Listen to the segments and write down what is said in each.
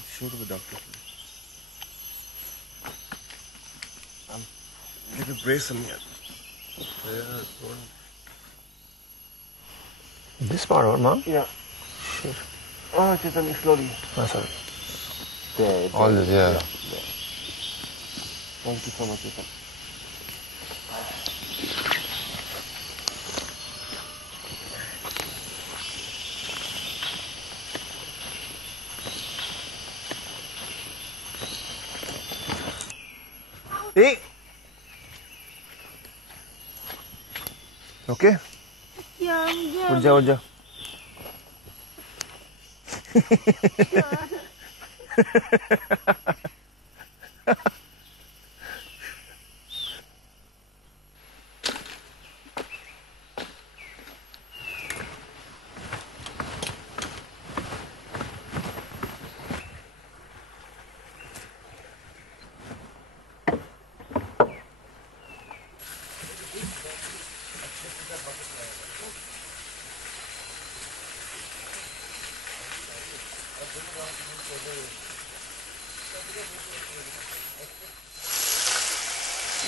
show to the doctor. Get a brace on me. Yeah, this part, or mom? Yeah. Sure. Oh, Chetan, slowly. Oh, sorry. There. All this, yeah. Thank you so much, Chetan. Hey. Okay. Yeah. उठ जा, उठ जा.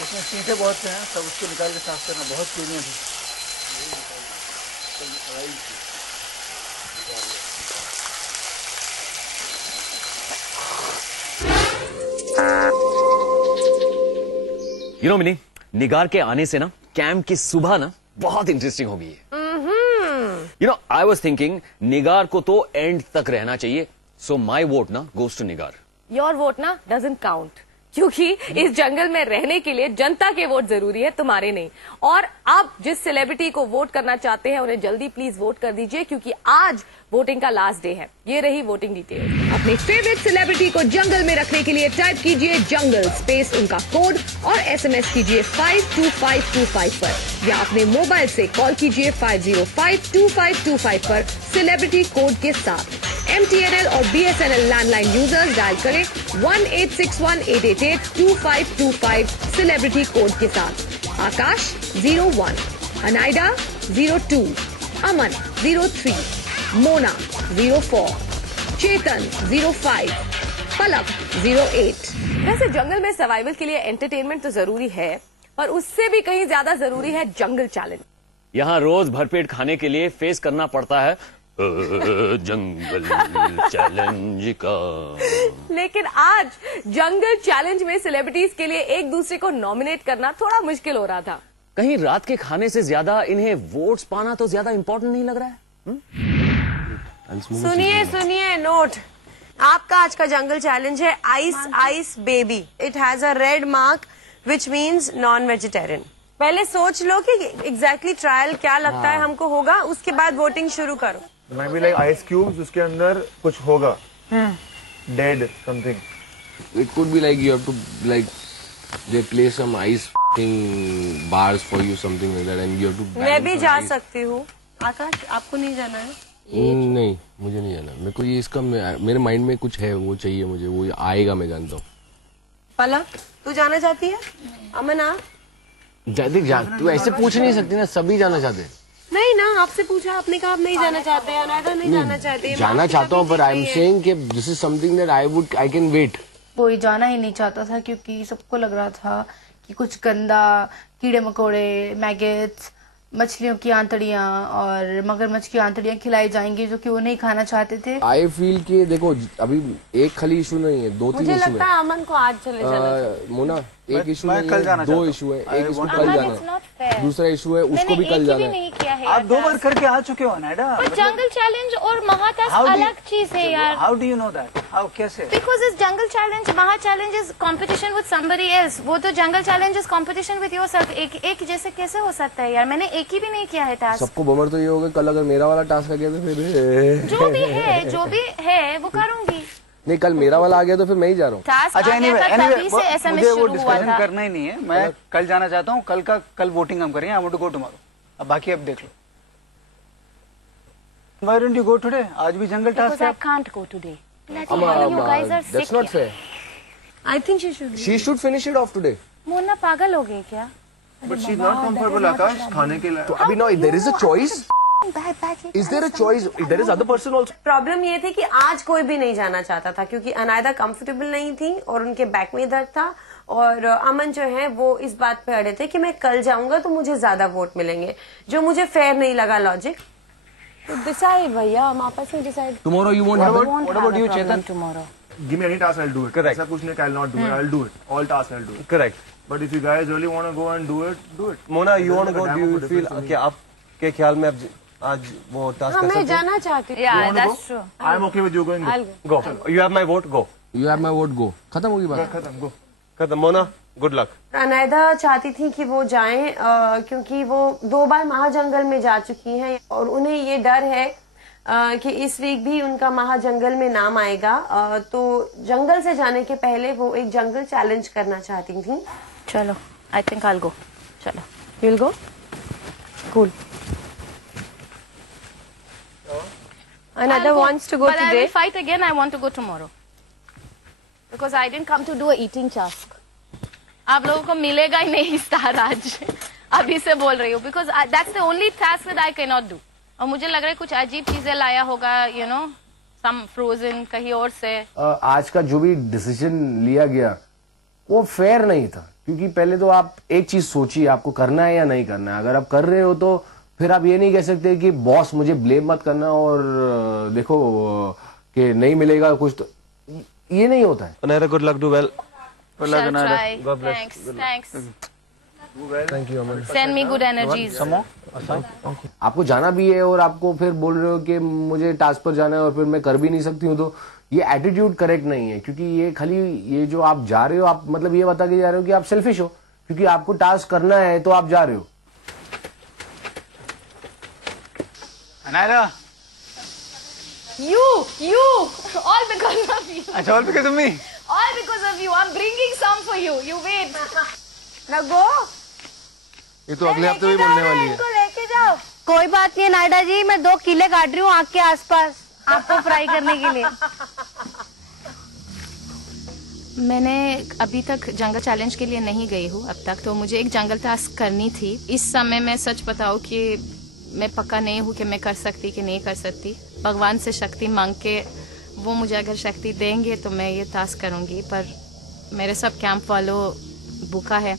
उसमें शीशे बहुत से हैं, सब उसको निकाल के साफ करना बहुत चीजें थी. मिनी, निगार के आने से ना कैंप की सुबह ना बहुत इंटरेस्टिंग हो गई है. आई वॉज थिंकिंग निगार को तो एंड तक रहना चाहिए. सो माई वोट ना goes to Nigar. Your vote ना डजंट काउंट, क्योंकि इस जंगल में रहने के लिए जनता के वोट जरूरी है, तुम्हारे नहीं. और आप जिस सेलिब्रिटी को वोट करना चाहते हैं उन्हें जल्दी प्लीज वोट कर दीजिए, क्योंकि आज वोटिंग का लास्ट डे है. ये रही वोटिंग डिटेल. अपने फेवरेट सेलिब्रिटी को जंगल में रखने के लिए टाइप कीजिए जंगल स्पेस उनका कोड और SMS कीजिए 52525 पर, या अपने मोबाइल से कॉल कीजिए 5052525 पर सेलिब्रिटी कोड के साथ. MTNL और BSNL लैंडलाइन यूजर्स डायल करें 18618882525 सेलिब्रिटी कोड के साथ. आकाश 01, अनाइडा 02, अमन 03, मोना 04, चेतन 05, पलक 08. वैसे जंगल में सर्वाइवल के लिए एंटरटेनमेंट तो जरूरी है, पर उससे भी कहीं ज्यादा जरूरी है जंगल चैलेंज. यहाँ रोज भरपेट खाने के लिए फेस करना पड़ता है जंगल चैलेंज का. लेकिन आज जंगल चैलेंज में सेलिब्रिटीज के लिए एक दूसरे को नॉमिनेट करना थोड़ा मुश्किल हो रहा था. कहीं रात के खाने से ज्यादा इन्हें वोट्स पाना तो ज्यादा इम्पोर्टेंट नहीं लग रहा है? सुनिए नोट. आपका आज का जंगल चैलेंज है ice ice baby. It has a red mark which means non vegetarian. पहले सोच लो कि एग्जैक्टली ट्रायल क्या लगता है हमको होगा, उसके बाद वोटिंग शुरू करो. मैं भी लाइक आइस क्यूब्स, उसके अंदर कुछ होगा. Dead something. It could be like you have to like they play some ice bars for you, something like that, and you have to. मैं भी जा सकती हूँ. आकाश, आपको नहीं जाना है? नहीं, मुझे नहीं जाना. मेरे को ये इसका मेरे माइंड में कुछ है, वो चाहिए मुझे, वो आएगा, मैं जानता हूँ. पलक, तू जाना चाहती है? अमन आप? तू ऐसे पूछ नहीं सकती ना, सभी जाना चाहते हैं. नहीं ना, आपसे पूछा, आपने कहा आप नहीं जाना चाहते, अनाइडा नहीं जाना चाहते. जाना चाहता हूँ, पर आई एम सेइंग कि this is something that I can wait. कोई जाना ही नहीं चाहता था, क्योंकि सबको लग रहा था कि कुछ गंदा कीड़े मकोड़े, मैगेट्स, मछलियों की आंतड़ियां और मगरमच्छ की आंतड़ियां खिलाई जाएंगी, जो कि वो नहीं खाना चाहते थे. आई फील कि देखो, अभी एक खाली इशू नहीं है, 2-3 इशू है. मुझे लगता है अमन को आज चले जाना. मोना, एक इशू नहीं है, 2 इशू है. एक इशू कल जाना है, दूसरा इशू है उसको भी कल जाना है. आप 2 बार करके आ चुके हो अनाइडा. जंगल चैलेंज और महा टास्क अलग चीज है यार. How do you know that? How, कैसे? बिकॉज इस जंगल चैलेंज, महा challenge is competition with somebody else. वो तो jungle challenge is competition with yourself. एक जैसे कैसे हो सकता है यार? मैंने एक ही भी नहीं किया है टास्क. सबको बमर तो ये होगा, कल अगर मेरा वाला टास्क आ गया तो फिर जो भी है वो करूंगी. नहीं, कल मेरा वाला आ गया तो फिर मैं ही जा रहा हूँ. अच्छा, एनीवे मुझे वो डिस्कशन करना ही नहीं है. मैं कल जाना चाहता हूँ. कल वोटिंग हम करेंगे. I want to go tomorrow. अब बाकी अब देख लो. Why don't you go today? आज भी जंगल टास्क है. Because I can't go today. You guys are sick. That's not fair. I think she should. She should finish it off today. Mona पागल हो गई क्या? But she's not comfortable, आकाश, खाने के लिए. तो अभी no, there is a choice. Is there a choice? There is other person also. Problem ये थी कि आज कोई भी नहीं जाना चाहता था क्योंकि अनायदा कंफर्टेबल नहीं थी और उनके बैक में दर्द था और अमन जो है वो इस बात पे अड़े थे कि मैं कल जाऊंगा तो मुझे ज्यादा वोट मिलेंगे, जो मुझे फेयर नहीं लगा लॉजिक। तो डिसाइड भैया, हम आपस में decide. Tomorrow you won't have it. What about you, Chetan? Tomorrow. Give me any task, I'll do it. Correct. ऐसा कुछ नहीं कि I'll not do it. I'll do it. All tasks I'll do it. Correct. But if you guys really want to go and do it, do it. Mona, you want to There's go? a Do damn you of a feel difference कि आपके ख्याल में अब आज वो task हाँ, कर मैं सकते हैं? जाना चाहती हूँ। Yeah, You want to that's go? true. I'm okay with you going. I'll Go. go. Go. You have my vote. Go. You have my vote. Go. खत्म होगी बात. खत्म. Go. खत्म. Mona, good luck. अनायदा चाहती थी कि वो जाएं क्योंकि वो 2 बार महाजंगल में जा चुकी हैं और उन्हें ये डर है कि इस वीक भी उनका महाजंगल में नाम आएगा। तो जंगल से जाने के पहले वो एक जंगल चैलेंज करना चाहती थी। चलो, I think I'll go. चलो, you'll go? Cool. Another wants to go but I today. will fight again. I want to go tomorrow. Because I didn't come to do a eating task. आप लोगों को मिलेगा ही नहीं star आज। अभी से बोल रही हूँ because that's the only task that I cannot do. और मुझे लग रहा है कुछ अजीब चीजें लाया होगा, you know, some frozen कहीं और से। आज का जो भी डिसीजन लिया गया वो फेयर नहीं था क्योंकि पहले तो आप एक चीज सोचिए आपको करना है या नहीं करना है। अगर आप कर रहे हो तो फिर आप ये नहीं कह सकते कि बॉस मुझे ब्लेम मत करना और देखो कि नहीं मिलेगा कुछ, तो ये नहीं होता है। Another good luck. Do well. Shall try. God bless. Thanks. Thank you, Aman. Send me good energies. आपको जाना भी है और आपको फिर बोल रहे हो कि मुझे टास्क पर जाना है और फिर मैं कर भी नहीं सकती हूँ, तो ये एटीट्यूड करेक्ट नहीं है क्योंकि ये खाली ये जो आप जा रहे हो आप मतलब ये बता के जा रहे हो कि आप सेल्फिश हो क्योंकि आपको टास्क करना है तो आप जा रहे हो। अनायदा, You, all because of you. अच्छा, all because of me. All because of you. I'm bringing some for you. You wait. Now go. ये तो अगले हफ्ते भी बनने वाली है. लेके जाओ। कोई बात नहीं नायडा जी, मैं 2 किले काट रही हूँ आग के आसपास आपको फ्राई करने के लिए। मैंने अभी तक जंगल चैलेंज के लिए नहीं गई हूँ अब तक, तो मुझे एक जंगल टास्क करनी थी। इस समय मैं सच बताऊँ कि मैं पक्का नहीं हूँ कि मैं कर सकती कि नहीं कर सकती। भगवान से शक्ति मांग के वो मुझे अगर शक्ति देंगे तो मैं ये टास्क करूँगी, पर मेरे सब कैंप वालों भूखा है।